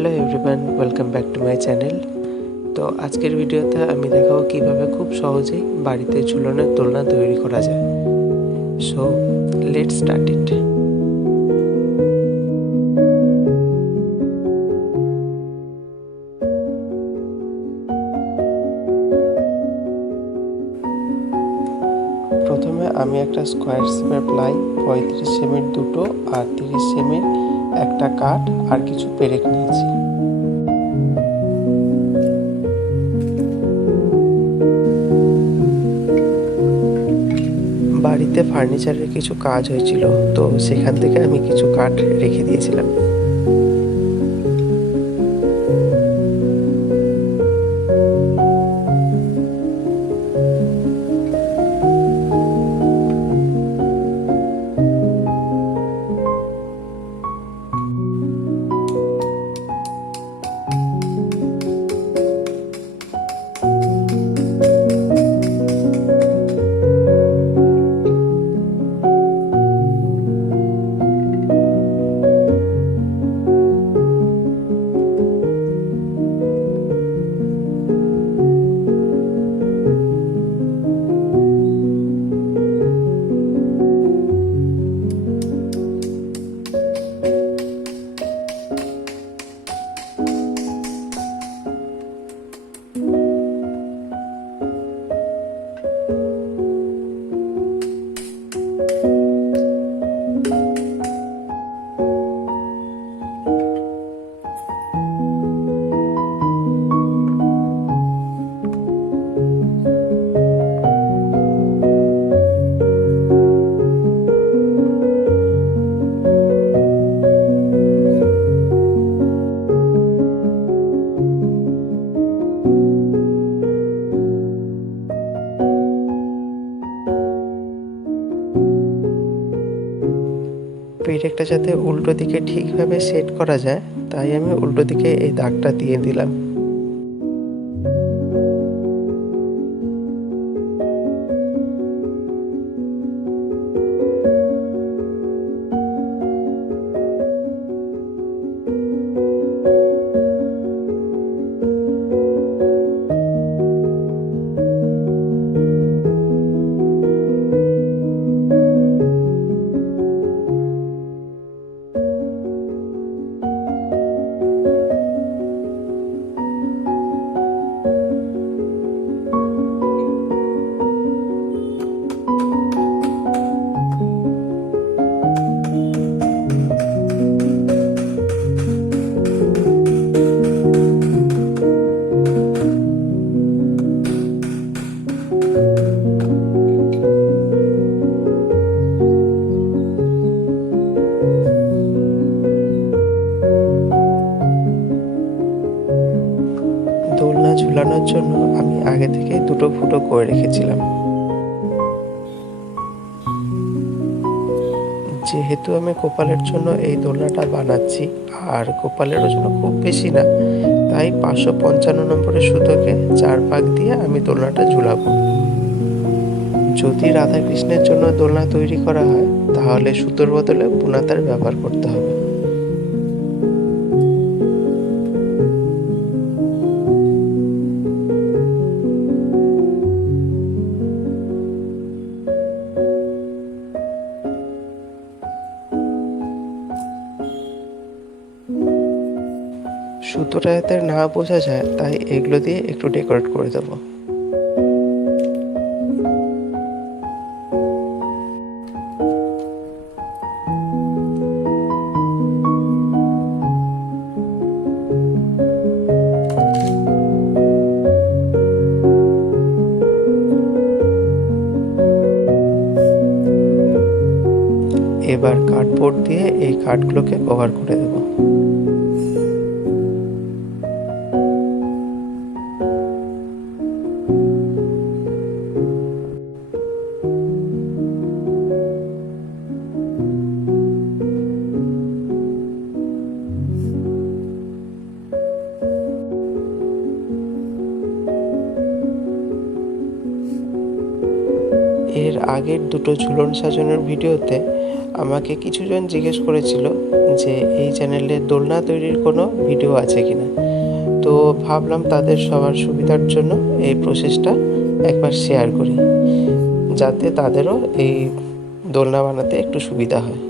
Hello everyone, welcome back to my channel. তো আজকের ভিডিওতে আমি দেখাবো কিভাবে খুব সহজেই বাড়িতে ঝুলনের দোলনা তৈরি করা যায়। So let's start it. প্রথমে আমি একটা স্কোয়ার শেপের প্লাই, 35 সেমের দুটো আর 30 সেমের একটা কাঠ আর কিছু পেরেক নিয়েছি। বাড়িতে ফার্নিচারের কিছু কাজ হয়েছিল, তো সেখান থেকে আমি কিছু কাঠ রেখে দিয়েছিলাম। পেরেকটা যাতে উল্টো দিকে ঠিকভাবে সেট করা যায়, তাই আমি উল্টো দিকে এই দাগটা দিয়ে দিলাম। দোলনা ঝুলানোর জন্য আমি আগে থেকে দুটো ফুটো করে রেখেছিলাম। যেহেতু আমি গোপালের জন্য এই দোলনাটা বানাচ্ছি, আর গোপালের ওজন খুব বেশি না, তাই 555 নম্বরের সুতোকে 4 ভাগ দিয়ে আমি দোলনাটা ঝুলাবো। যদি রাধা কৃষ্ণের জন্য দোলনা তৈরি করা হয়, তাহলে সুতোর বদলে বুনাতার ব্যবহার করতে হবে। সুতোটা যাতে না বোঝা যায়, তাই এগুলো দিয়ে একটু ডেকোরেট করে দেবো। এবার কার্ডবোর্ড দিয়ে এই কাঠগুলোকে কভার করে দেব। এর আগের দুটো ঝুলন সাজানোর ভিডিওতে আমাকে কিছুজন জিজ্ঞেস করেছিল যে এই চ্যানেলে দোলনা তৈরির কোনো ভিডিও আছে কিনা। তো ভাবলাম তাদের সবার সুবিধার জন্য এই প্রসেসটা একবার শেয়ার করি, যাতে তাদেরও এই দোলনা বানাতে একটু সুবিধা হয়।